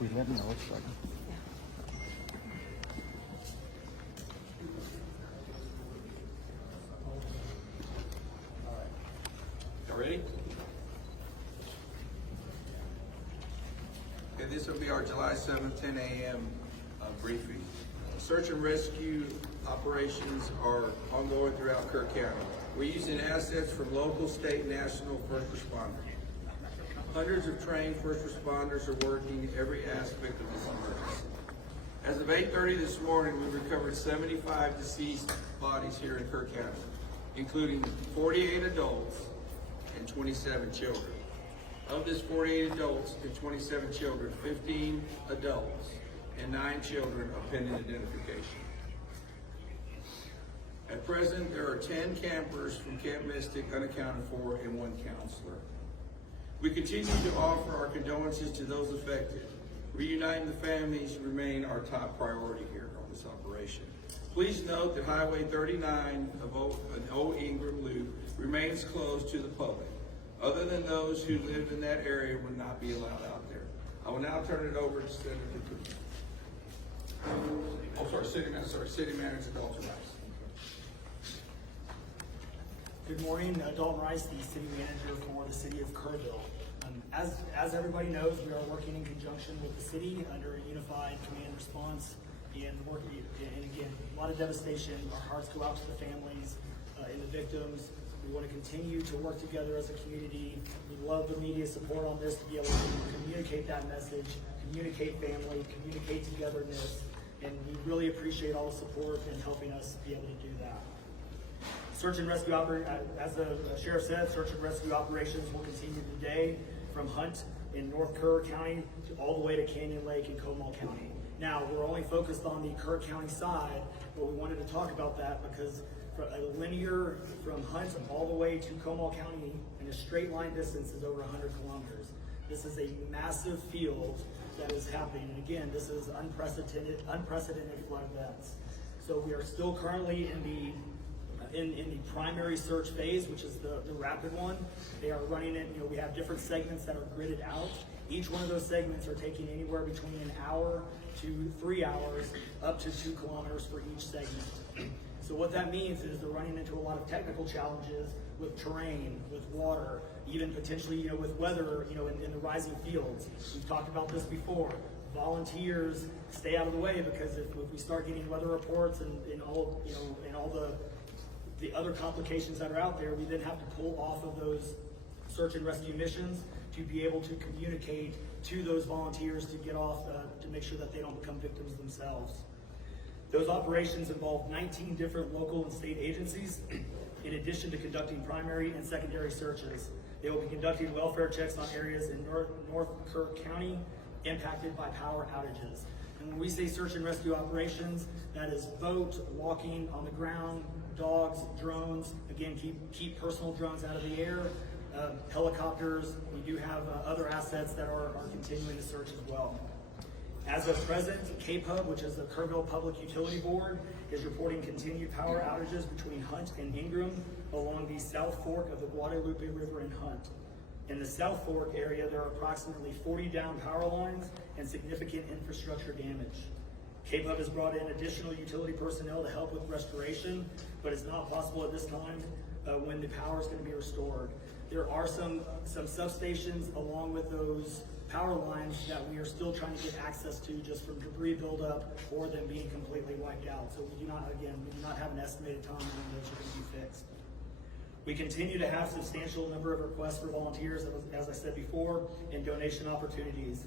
We let me know what's starting. Y'all ready? Okay, this will be our July 7th, 10 a.m. Briefing. Search and rescue operations are ongoing throughout Kirk County. We're using assets from local, state, and national first responders. Hundreds of trained first responders are working every aspect of this emergency. As of 8:30 this morning, we recovered 75 deceased bodies here in Kirk County, including 48 adults and 27 children. Of this 48 adults and 27 children, 15 adults and 9 children are pending identification. At present, there are 10 campers from Camp Mystic unaccounted for and 1 counselor. We continue to offer our condolences to those affected. Reuniting the families remain our top priority here on this operation. Please note that Highway 39 of Old Ingram Loop remains closed to the public. Other than those who live in that area would not be allowed out there. I will now turn it over to Senator Cruz. City Manager Dalton Rice. Good morning, Dalton Rice, the City Manager for the City of Kerrville. As everybody knows, we are working in conjunction with the city under a unified command response and again, a lot of devastation. Our hearts go out to the families and the victims. We want to continue to work together as a community. We love the media support on this to be able to communicate that message, communicate family, communicate togetherness, and we really appreciate all the support in helping us be able to do that. Search and rescue as the sheriff said, search and rescue operations will continue today from Hunt in North Kerr County all the way to Canyon Lake in Comal County. Now, we're only focused on the Kerr County side, but we wanted to talk about that because a linear from Hunt all the way to Comal County in a straight line distance is over 100 kilometers. This is a massive field that is happening. And again, this is unprecedented flood events. So we are still currently in the primary search phase, which is the rapid one. They are running it, we have different segments that are gridded out. Each one of those segments are taking anywhere between an hour to 3 hours, up to 2 kilometers for each segment. So what that means is they're running into a lot of technical challenges with terrain, with water, even potentially, with weather, in the rising fields. We've talked about this before. Volunteers stay out of the way because if we start getting weather reports and all the other complications that are out there, we then have to pull off of those search and rescue missions to be able to communicate to those volunteers to get off, to make sure that they don't become victims themselves. Those operations involve 19 different local and state agencies, in addition to conducting primary and secondary searches. They will be conducting welfare checks on areas in North Kirk County impacted by power outages. And when we say search and rescue operations, that is boat, walking on the ground, dogs, drones. Again, keep personal drones out of the air. Helicopters. We do have other assets that are continuing to search as well. As of present, KPUB, which is the Kerrville Public Utility Board, is reporting continued power outages between Hunt and Ingram along the South Fork of the Guadalupe River in Hunt. In the South Fork area, there are approximately 40 down power lines and significant infrastructure damage. KPUB has brought in additional utility personnel to help with restoration, but it's not possible at this time when the power is going to be restored. There are some substations along with those power lines that we are still trying to get access to just from debris buildup or them being completely wiped out. So we do not have an estimated time when those are going to be fixed. We continue to have substantial number of requests for volunteers, as I said before, and donation opportunities.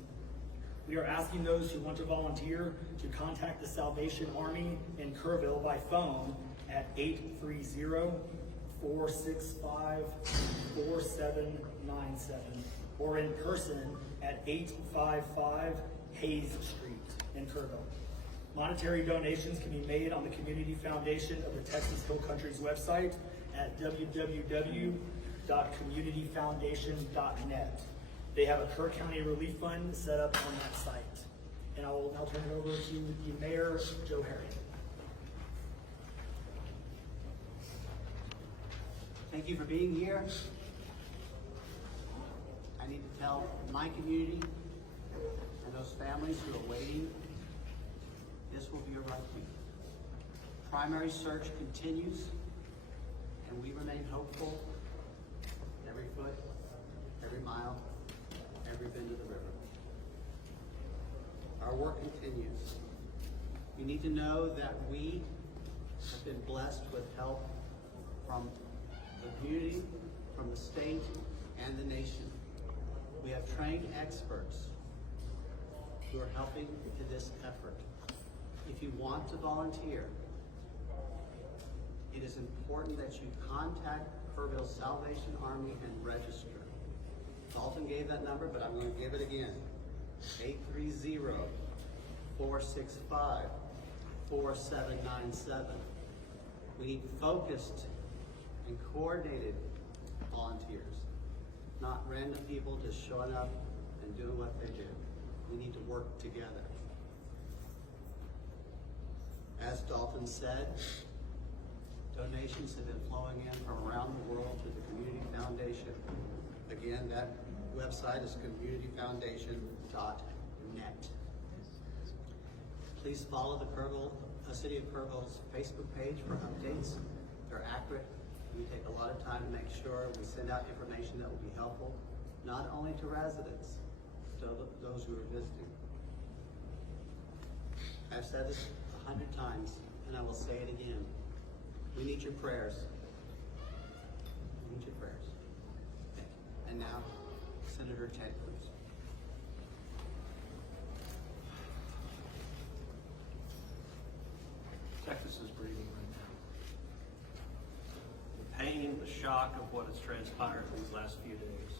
We are asking those who want to volunteer to contact the Salvation Army in Kerrville by phone at 830-465-4797 or in person at 855 Hayes Street in Kerrville. Monetary donations can be made on the Community Foundation of the Texas Hill Country's website at www.communityfoundation.net. They have a Kirk County Relief Fund set up on that site. And I will now turn it over to the Mayor, Joe Harry. Thank you for being here. I need to tell my community and and those families who are waiting, this will be a rough week. Primary search continues, and we remain hopeful every foot, every mile, every bend of the river. Our work continues. You need to know that we have been blessed with help from the community, from the state, and the nation. We have trained experts who are helping to this effort. If you want to volunteer, it is important that you contact Kerrville Salvation Army and register. Dalton gave that number, but I'm going to give it again. 830-465-4797. We need focused and coordinated volunteers, not random people just showing up and doing what they do. We need to work together. As Dalton said, donations have been flowing in from around the world to the Community Foundation. Again, that website is communityfoundation.net. Please follow the City of Kerrville's Facebook page for updates. They're accurate. We take a lot of time to make sure we send out information that will be helpful, not only to residents, but to those who are visiting. I've said this 100 times, and I will say it again. We need your prayers. We need your prayers. Thank you. And now, Senator Ted Cruz. Texas is breathing right now. The pain, the shock of what has transpired these last few days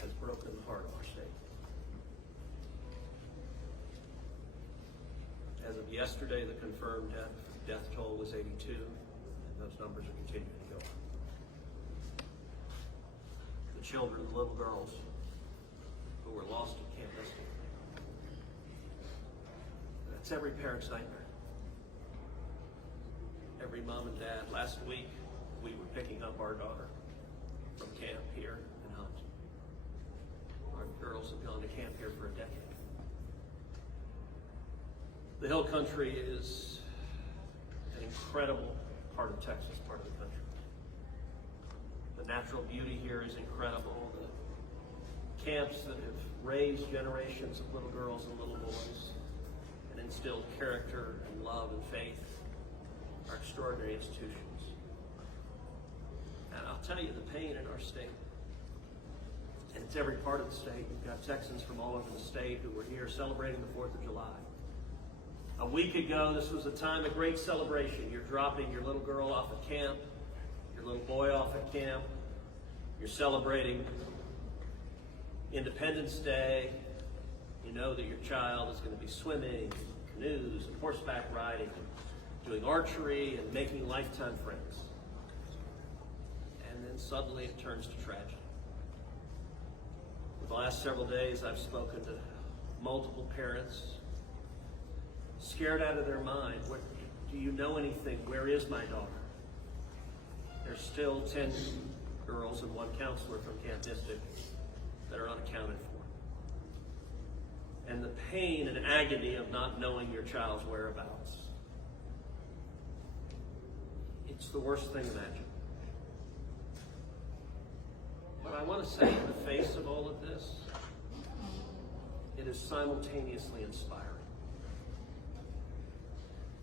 has broken the heart of our state. As of yesterday, the confirmed death toll was 82, and those numbers are continuing to go up. The children, the little girls who were lost at Camp Mystic. That's every parent's nightmare. Every mom and dad. Last week, we were picking up our daughter from camp here in Hunt. Our girls have gone to camp here for a decade. The Hill Country is an incredible part of Texas, part of the country. The natural beauty here is incredible. The camps that have raised generations of little girls and little boys and instilled character and love and faith are extraordinary institutions. And I'll tell you the pain in our state. And it's every part of the state. We've got Texans from all over the state who were here celebrating the 4th of July. A week ago, this was a time of great celebration. You're dropping your little girl off at camp, your little boy off at camp. You're celebrating Independence Day. You know that your child is going to be swimming, canoes, and horseback riding, doing archery, and making lifetime friends. And then suddenly it turns to tragedy. For the last several days, I've spoken to multiple parents, scared out of their mind. What, do you know anything? Where is my daughter? There's still 10 girls and 1 counselor from Camp Mystic that are unaccounted for. And the pain and agony of not knowing your child's whereabouts. It's the worst thing imaginable. But I want to say, in the face of all of this, it is simultaneously inspiring.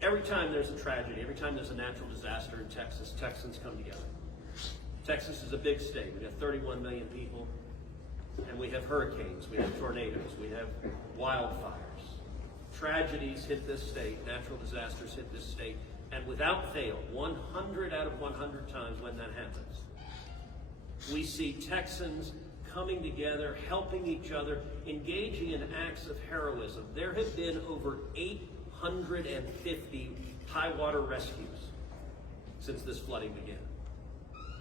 Every time there's a tragedy, every time there's a natural disaster in Texas, Texans come together. Texas is a big state. We have 31 million people, and we have hurricanes, we have tornadoes, we have wildfires. Tragedies hit this state, natural disasters hit this state, and without fail, 100 out of 100 times when that happens, we see Texans coming together, helping each other, engaging in acts of heroism. There have been over 850 high water rescues since this flooding began.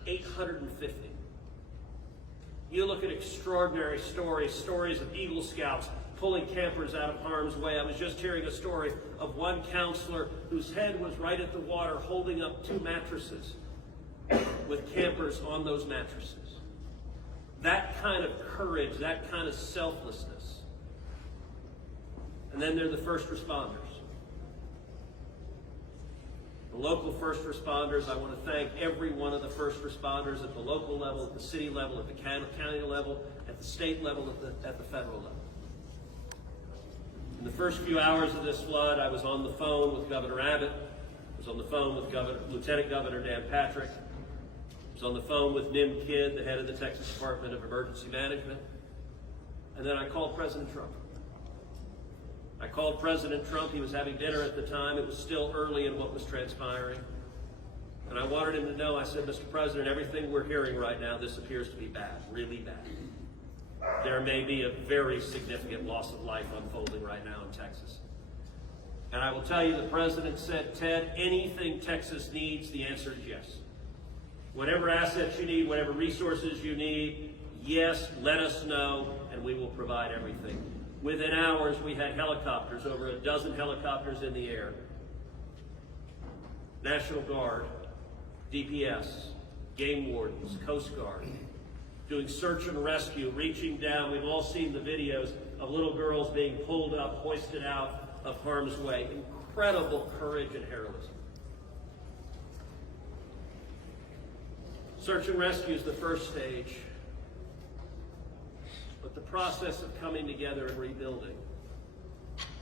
850. You look at extraordinary stories of Eagle Scouts pulling campers out of harm's way. I was just hearing a story of one counselor whose head was right at the water holding up 2 mattresses with campers on those mattresses. That kind of courage, that kind of selflessness And then there are the first responders. The local first responders, I want to thank every one of the first responders at the local level, at the city level, at the county level, at the state level, at the federal level. In the first few hours of this flood, I was on the phone with Governor Abbott. I was on the phone with Lieutenant Governor Dan Patrick. I was on the phone with Nim Kidd, the head of the Texas Department of Emergency Management. And then I called President Trump. I called President Trump. He was having dinner at the time. It was still early in what was transpiring. And I wanted him to know, I said, Mr. President, everything we're hearing right now, this appears to be bad, really bad. There may be a very significant loss of life unfolding right now in Texas. And I will tell you, the President said, Ted, anything Texas needs, the answer is yes. Whatever assets you need, whatever resources you need, yes, let us know, and we will provide everything. Within hours, we had helicopters, over a dozen helicopters in the air. National Guard, DPS, game wardens, Coast Guard, doing search and rescue, reaching down. We've all seen the videos of little girls being pulled up, hoisted out of harm's way. Incredible courage and heroism. Search and rescue is the first stage. But the process of coming together and rebuilding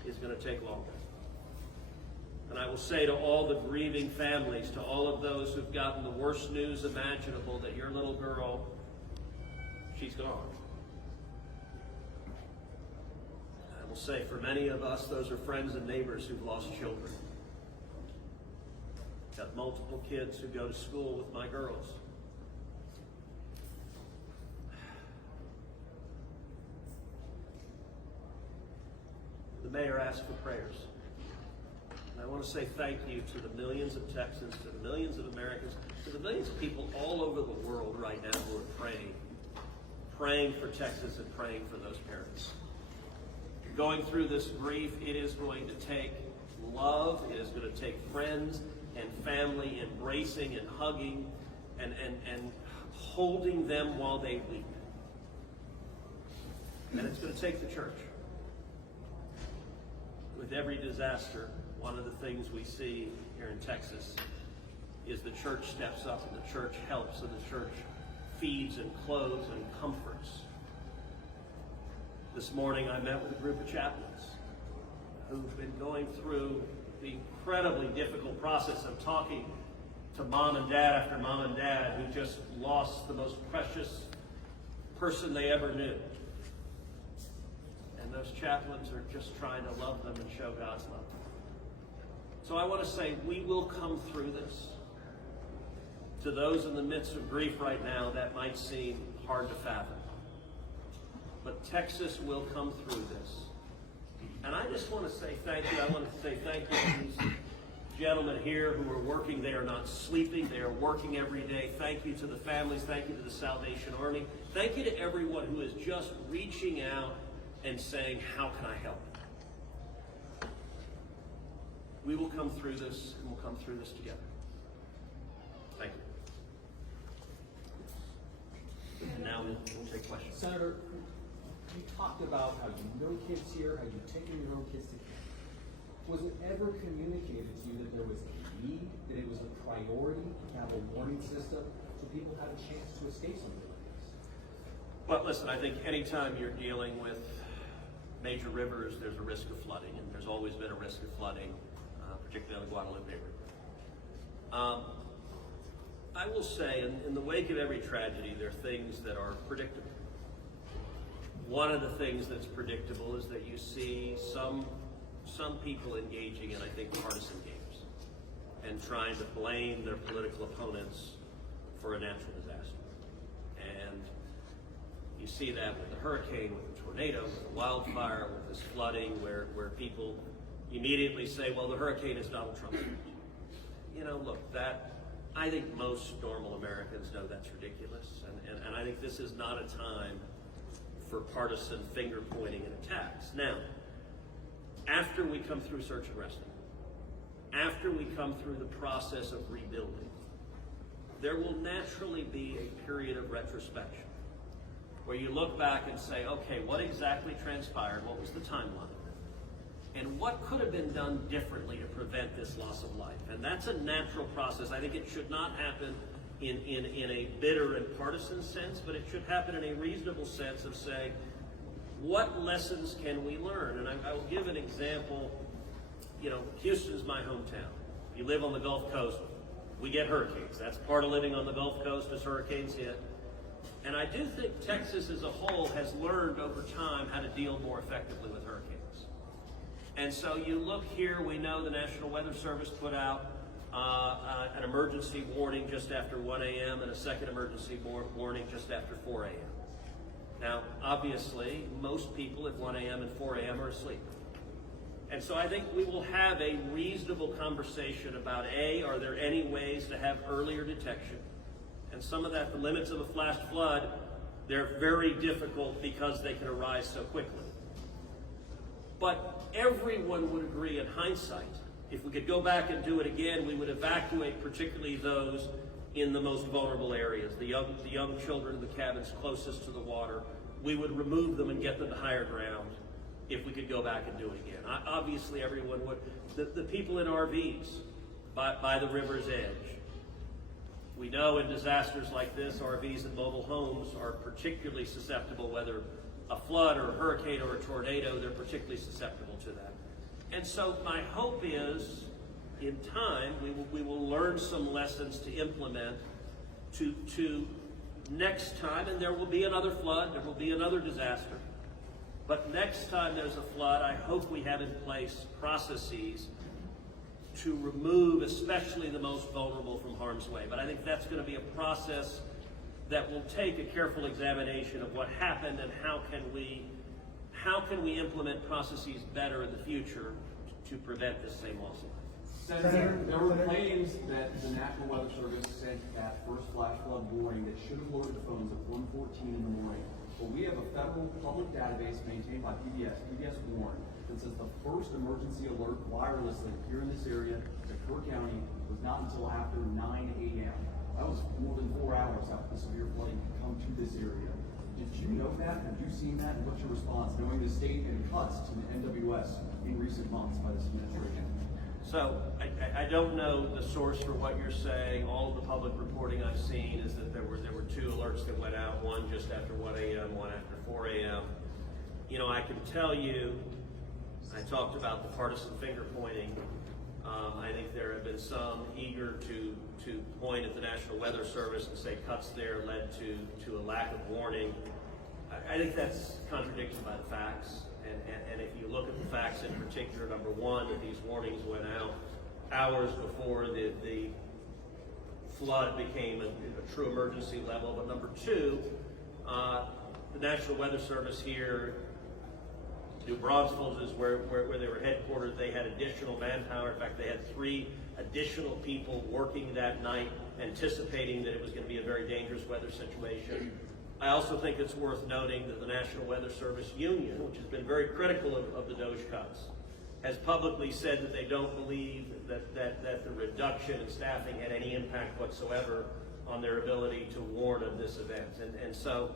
is going to take longer. And I will say to all the grieving families, to all of those who've gotten the worst news imaginable, that your little girl, she's gone. I will say for many of us, those are friends and neighbors who've lost children. Got multiple kids who go to school with my girls. The mayor asked for prayers. And I want to say thank you to the millions of Texans, to the millions of Americans, to the millions of people all over the world right now who are praying for Texas and praying for those parents. Going through this grief, it is going to take love, it is going to take friends and family embracing and hugging and holding them while they weep. And it's going to take the church. With every disaster, one of the things we see here in Texas is the church steps up and the church helps and the church feeds and clothes and comforts. This morning I met with a group of chaplains who've been going through the incredibly difficult process of talking to mom and dad after mom and dad who just lost the most precious person they ever knew. And those chaplains are just trying to love them and show God's love. So I want to say we will come through this. To those in the midst of grief right now, that might seem hard to fathom. But Texas will come through this. And I just want to say thank you. I want to say thank you to these gentlemen here who are working. They are not sleeping. They are working every day. Thank you to the families. Thank you to the Salvation Army. Thank you to everyone who is just reaching out and saying, how can I help? We will come through this, and we'll come through this together. Thank you. And now we'll take questions. Senator, you talked about how you know kids here, how you've taken your own kids to camp. Was it ever communicated to you that there was a need, that it was a priority to have a warning system so people had a chance to escape something like this? Well, listen, I think anytime you're dealing with major rivers, there's a risk of flooding, and there's always been a risk of flooding, particularly on the Guadalupe River. I will say, in the wake of every tragedy, there are things that are predictable. One of the things that's predictable is that you see some people engaging in, I think, partisan games and trying to blame their political opponents for a natural disaster. And you see that with the hurricane, with the tornado, with the wildfire, with this flooding, where people immediately say, well, the hurricane is Donald Trump's fault. You know, look, I think most normal Americans know that's ridiculous. And I think this is not a time for partisan finger pointing and attacks. Now, after we come through search and rescue, after we come through the process of rebuilding, there will naturally be a period of retrospection where you look back and say, okay, what exactly transpired? What was the timeline? and what could have been done differently to prevent this loss of life. And that's a natural process. I think it should not happen in a bitter and partisan sense, but it should happen in a reasonable sense of saying, what lessons can we learn? And I will give an example. You know, Houston's my hometown. You live on the Gulf Coast, we get hurricanes. That's part of living on the Gulf Coast as hurricanes hit. And I do think Texas as a whole has learned over time how to deal more effectively with hurricanes. And so you look here, we know the National Weather Service put out an emergency warning just after 1 a.m. and a second emergency warning just after 4 a.m. Now, obviously, most people at 1 a.m. and 4 a.m. are asleep. And so I think we will have a reasonable conversation about, A, are there any ways to have earlier detection? And some of that, the limits of a flash flood, they're very difficult because they can arise so quickly. But everyone would agree in hindsight, if we could go back and do it again, we would evacuate particularly those in the most vulnerable areas, the young children in the cabins closest to the water. We would remove them and get them to higher ground if we could go back and do it again. Obviously, everyone would. The people in RVs by the river's edge. We know in disasters like this, RVs and mobile homes are particularly susceptible, whether a flood or a hurricane or a tornado, they're particularly susceptible to that. And so my hope is, in time, we will learn some lessons to implement to next time, and there will be another flood, there will be another disaster. But next time there's a flood, I hope we have in place processes to remove especially the most vulnerable from harm's way. But I think that's going to be a process that will take a careful examination of what happened and how can we implement processes better in the future to prevent this same loss of life. Senator, there were claims that the National Weather Service sent that first flash flood warning that should have alerted the phones at 1:14 in the morning. But we have a federal public database maintained by PBS Warren, that says the first emergency alert wirelessly here in this area to Kirk County was not until after 9 a.m. That was more than 4 hours after the severe flooding had come to this area. Did you know that? Have you seen that? And what's your response, knowing the state and cuts to the NWS in recent months by this administration? So I don't know the source for what you're saying. All of the public reporting I've seen is that there were two alerts that went out, one just after 1 a.m., one after 4 a.m. You know, I can tell you, I talked about the partisan finger pointing. I think there have been some eager to point at the National Weather Service and say cuts there led to a lack of warning. I think that's contradicted by the facts. And if you look at the facts in particular, number one, that these warnings went out hours before the flood became a true emergency level. But number two, the National Weather Service here, New Braunfels is where they were headquartered. They had additional manpower. In fact, they had 3 additional people working that night, anticipating that it was going to be a very dangerous weather situation. I also think it's worth noting that the National Weather Service Union, which has been very critical of the DOGE cuts, has publicly said that they don't believe that the reduction in staffing had any impact whatsoever on their ability to warn of this event. And so,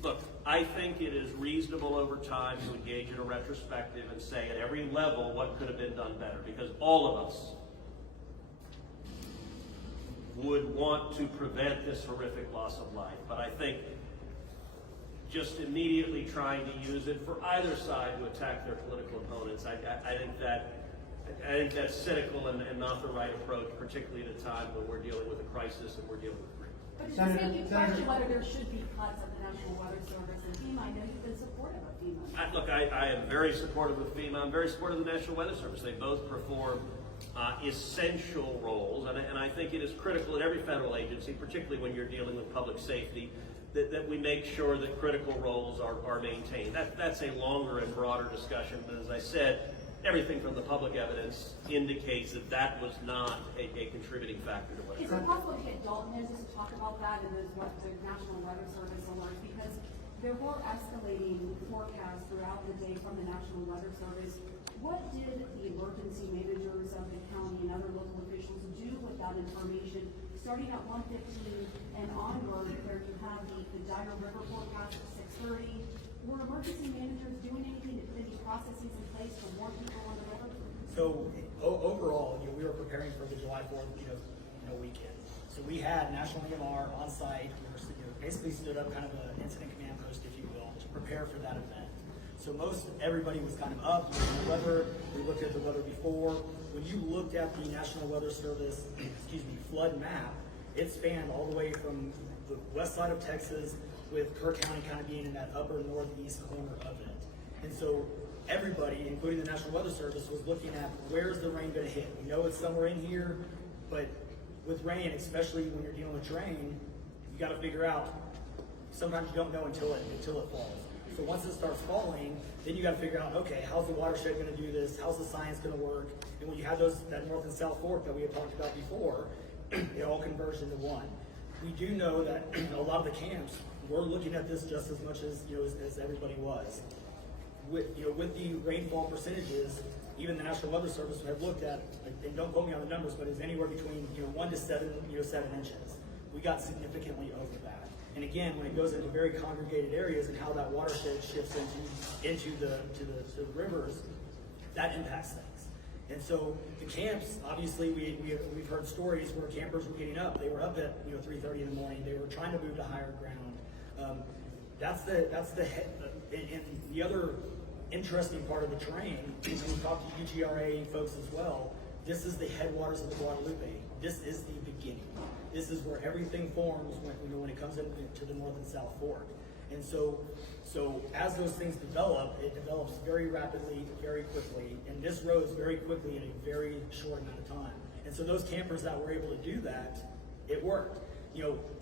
look, I think it is reasonable over time to engage in a retrospective and say at every level what could have been done better, because all of us would want to prevent this horrific loss of life. But I think just immediately trying to use it for either side to attack their political opponents, I think that's cynical and not the right approach, particularly at a time when we're dealing with a crisis and we're dealing with grief. But it's the same question whether there should be cuts at the National Weather Service and FEMA. I know you've been supportive of FEMA. Look, I am very supportive of FEMA. I'm very supportive of the National Weather Service. They both perform essential roles, and I think it is critical in every federal agency, particularly when you're dealing with public safety, that we make sure that critical roles are maintained. That's a longer and broader discussion, but as I said, everything from the public evidence indicates that was not a contributing factor to what Is occurred. it possible to get Dalton in just to talk about that and the National Weather Service alert? Because there were escalating forecasts throughout the day from the National Weather Service. What did the emergency managers of the county and other local officials do with that information? Starting at 1:15 and onward, there you have the Dire River forecast at 6:30, were emergency managers doing anything to put any processes in place for more people on the river? So overall, we were preparing for the July 4th, weekend. So we had National EMR on site. We were basically stood up kind of an incident command post, if you will, to prepare for that event. So everybody was kind of up. The weather, we looked at the weather before. When you looked at the National Weather Service, flood map, it spanned all the way from the west side of Texas, with Kirk County kind of being in that upper northeast corner of it. And so everybody, including the National Weather Service, was looking at where's the rain going to hit. We know it's somewhere in here, but with rain, especially when you're dealing with terrain, you got to figure out. Sometimes you don't know until it falls. So once it starts falling, then you got to figure out, okay, how's the watershed going to do this? How's the science going to work? And when you have that north and south fork that we had talked about before, it all converged into one. We do know that a lot of the camps were looking at this just as much as as everybody was. With the rainfall percentages, even the National Weather Service have looked at, and don't quote me on the numbers, but it's anywhere between 1 to 7 inches. We got significantly over that. And again, when it goes into very congregated areas and how that watershed shifts into the rivers, that impacts things. And so the camps, obviously, we've heard stories where campers were getting up. They were up at 3:30 in the morning. They were trying to move to higher ground. And the other interesting part of the terrain, and we talked to UGRA folks as well. This is the headwaters of the Guadalupe. This is the beginning. This is where everything forms when it comes into the north and south fork. And so as those things develop, it develops very rapidly, very quickly, and this rose very quickly in a very short amount of time. And so those campers that were able to do that, it worked.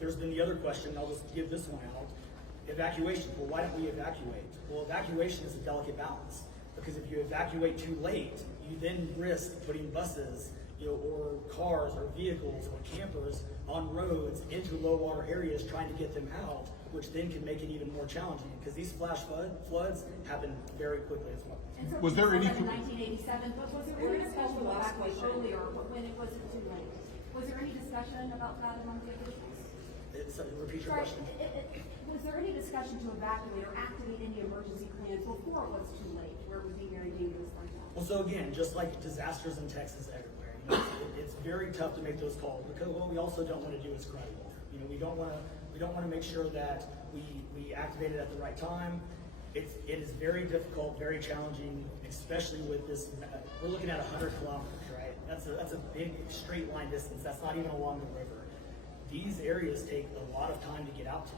There's been the other question, I'll just give this one out. Evacuation. Well, why don't we evacuate? Well, evacuation is a delicate balance, because if you evacuate too late, you then risk putting buses, or cars or vehicles or campers on roads into low water areas trying to get them out, which then can make it even more challenging, because these flash floods happen very quickly as well. And so Was there any- in 1987, but was there any discussion about evacuation earlier when it wasn't too late? Was there any discussion about that among the officials? Repeat your Sorry, question. was there any discussion to evacuate or activate any emergency plans before it was too late, where it would be very dangerous like that? Well, so again, just like disasters in Texas everywhere, it's very tough to make those calls, because what we also don't want to do is credible. We don't want to make sure that we activate it at the right time. It is very difficult, very challenging, especially with this. We're looking at 100 kilometers, right? That's a big straight line distance. That's not even along the river. These areas take a lot of time to get out to.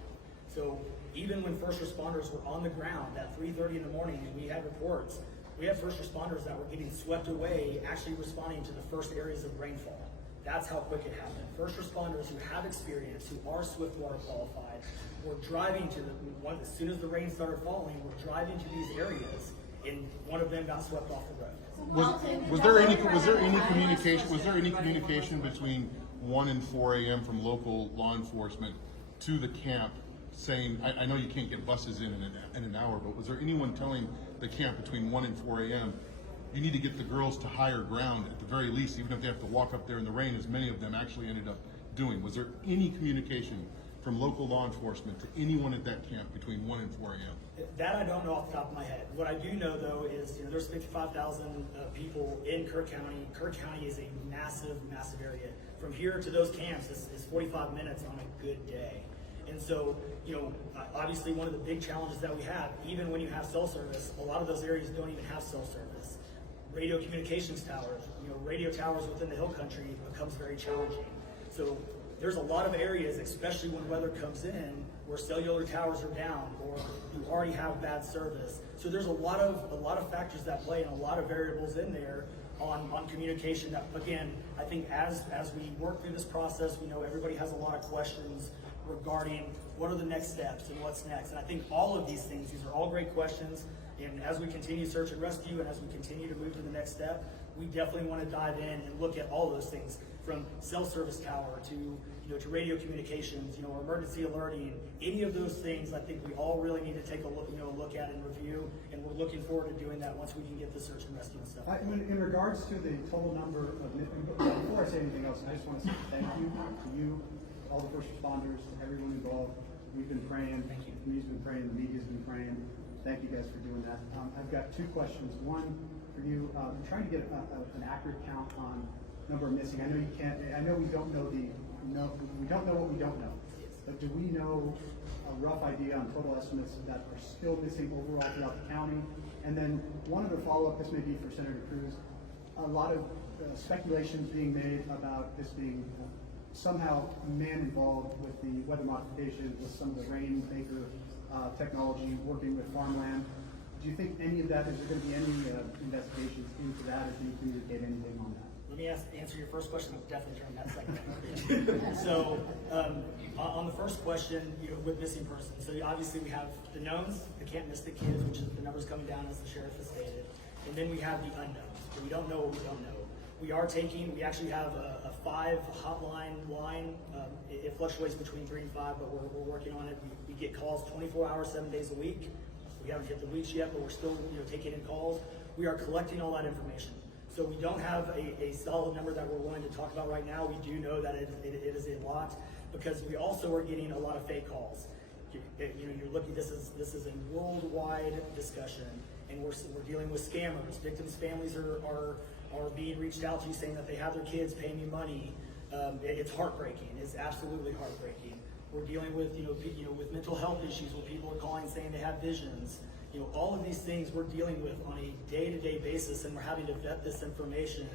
So even when first responders were on the ground at 3:30 in the morning, and we had reports, we had first responders that were getting swept away, actually responding to the first areas of rainfall. That's how quick it happened. First responders who have experience, who are Swiftwater qualified, were driving to as soon as the rain started falling, were driving to these areas, and one of them got swept off the road. Was there any communication between 1 and 4 a.m. from local law enforcement to the camp saying, I know you can't get buses in an hour, but was there anyone telling the camp between 1 and 4 a.m. you need to get the girls to higher ground at the very least, even if they have to walk up there in the rain, as many of them actually ended up doing? Was there any communication from local law enforcement to anyone at that camp between 1 and 4 a.m.? That I don't know off the top of my head. What I do know, though, is there's 55,000 people in Kirk County. Kirk County is a massive, massive area. From here to those camps is 45 minutes on a good day. And so, obviously one of the big challenges that we have, even when you have cell service, a lot of those areas don't even have cell service. Radio communications towers, radio towers within the hill country becomes very challenging. So there's a lot of areas, especially when weather comes in, where cellular towers are down or you already have bad service. So there's a lot of factors that play and a lot of variables in there on communication that, again, I think as we work through this process, we know everybody has a lot of questions regarding what are the next steps and what's next. And I think all of these things, these are all great questions. And as we continue search and rescue and as we continue to move to the next step, we definitely want to dive in and look at all those things, from cell service tower to radio communications, emergency alerting, any of those things. I think we all really need to take a look at and review, and we're looking forward to doing that once we can get the search and rescue and stuff. In regards to the total number of, before I say anything else, I just want to say thank you to you, all the first responders, to everyone involved. We've been praying. Thank you. The community's been praying. The media's been praying. thank you guys for doing that. I've got two questions. One for you, I'm trying to get an accurate count on number of missing. I know you can't, I know we don't know we don't know what we don't know. But do we know a rough idea on total estimates that are still missing overall throughout the county? And then one other follow-up, this may be for Senator Cruz. A lot of speculations being made about this being somehow man involved with the weather modification, with some of the rainmaker technology, working with farmland. Do you think any of that, is there going to be any investigations into that, or can you communicate anything on that? Let me answer your first question. I'm definitely turning that second. So, on the first question, with missing persons, so obviously we have the knowns, the can't miss the kids, which is the numbers coming down as the sheriff has stated, and then we have the unknowns. We don't know what we don't know. We actually have a 5 hotline line. It fluctuates between 3 and 5, but we're working on it. We get calls 24 hours, 7 days a week. We haven't hit the weeks yet, but we're still taking in calls. We are collecting all that information. So we don't have a solid number that we're willing to talk about right now. We do know that it is a lot, because we also are getting a lot of fake calls. You're looking. This is a worldwide discussion, and we're dealing with scammers. Victims' families are being reached out to, saying that they have their kids, pay me money. It's heartbreaking. It's absolutely heartbreaking. We're dealing with with mental health issues, where people are calling saying they have visions. All of these things we're dealing with on a day-to-day basis, and we're having to vet this information,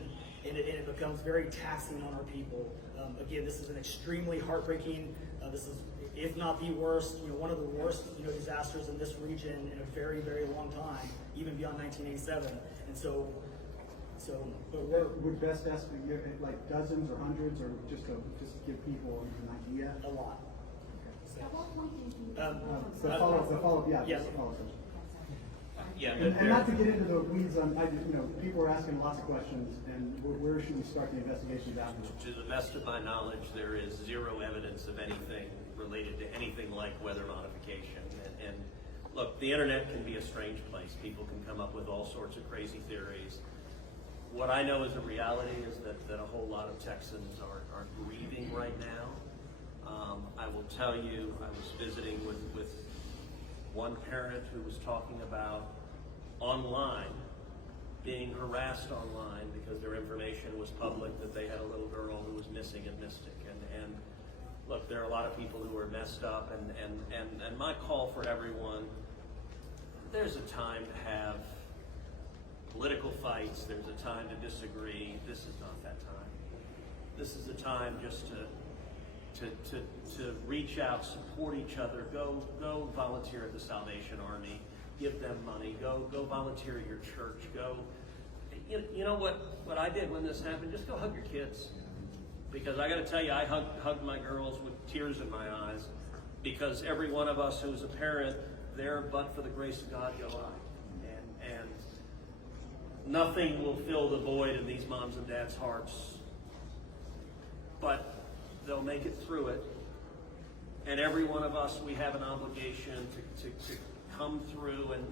and it becomes very taxing on our people. Again, this is an extremely heartbreaking, this is, if not the worst, one of the worst, disasters in this region in a very, very long time, even beyond 1987. And so, but would best estimate like dozens or hundreds, or just to give people an idea? a lot. At what point do you think? The follow-up, yeah. Yes. The follow-up. Yeah, And not to get into the weeds on, people are asking lots of questions, and where should we start the investigations after? to the best of my knowledge, there is zero evidence of anything related to anything like weather modification. And look, the internet can be a strange place. People can come up with all sorts of crazy theories. What I know is a reality is that a whole lot of Texans are grieving right now. I will tell you, I was visiting with one parent who was talking about online, being harassed online because their information was public, that they had a little girl who was missing in Mystic. And look, there are a lot of people who are messed up, and my call for everyone, there's a time to have political fights, there's a time to disagree. This is not that time. This is a time just to reach out, support each other, go volunteer at the Salvation Army, give them money, go volunteer at your church, you know what I did when this happened? Just go hug your kids. Because I gotta tell you, I hugged my girls with tears in my eyes, because every one of us who's a parent, there but for the grace of God go I. And nothing will fill the void in these moms and dads' hearts, but they'll make it through it. And every one of us, we have an obligation to come through and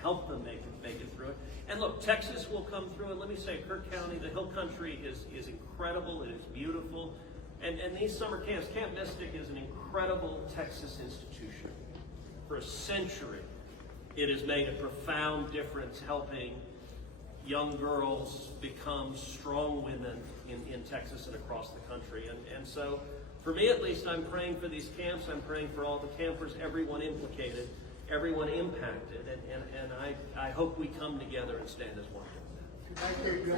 help them make it through it. And look, Texas will come through, and let me say, Kirk County, the Hill Country is incredible, it is beautiful. And these summer camps, Camp Mystic is an incredible Texas institution. For a century, it has made a profound difference helping young girls become strong women in Texas and across the country. And so, for me at least, I'm praying for these camps, I'm praying for all the campers, everyone implicated, everyone impacted, and I hope we come together and stand as one. Thank you.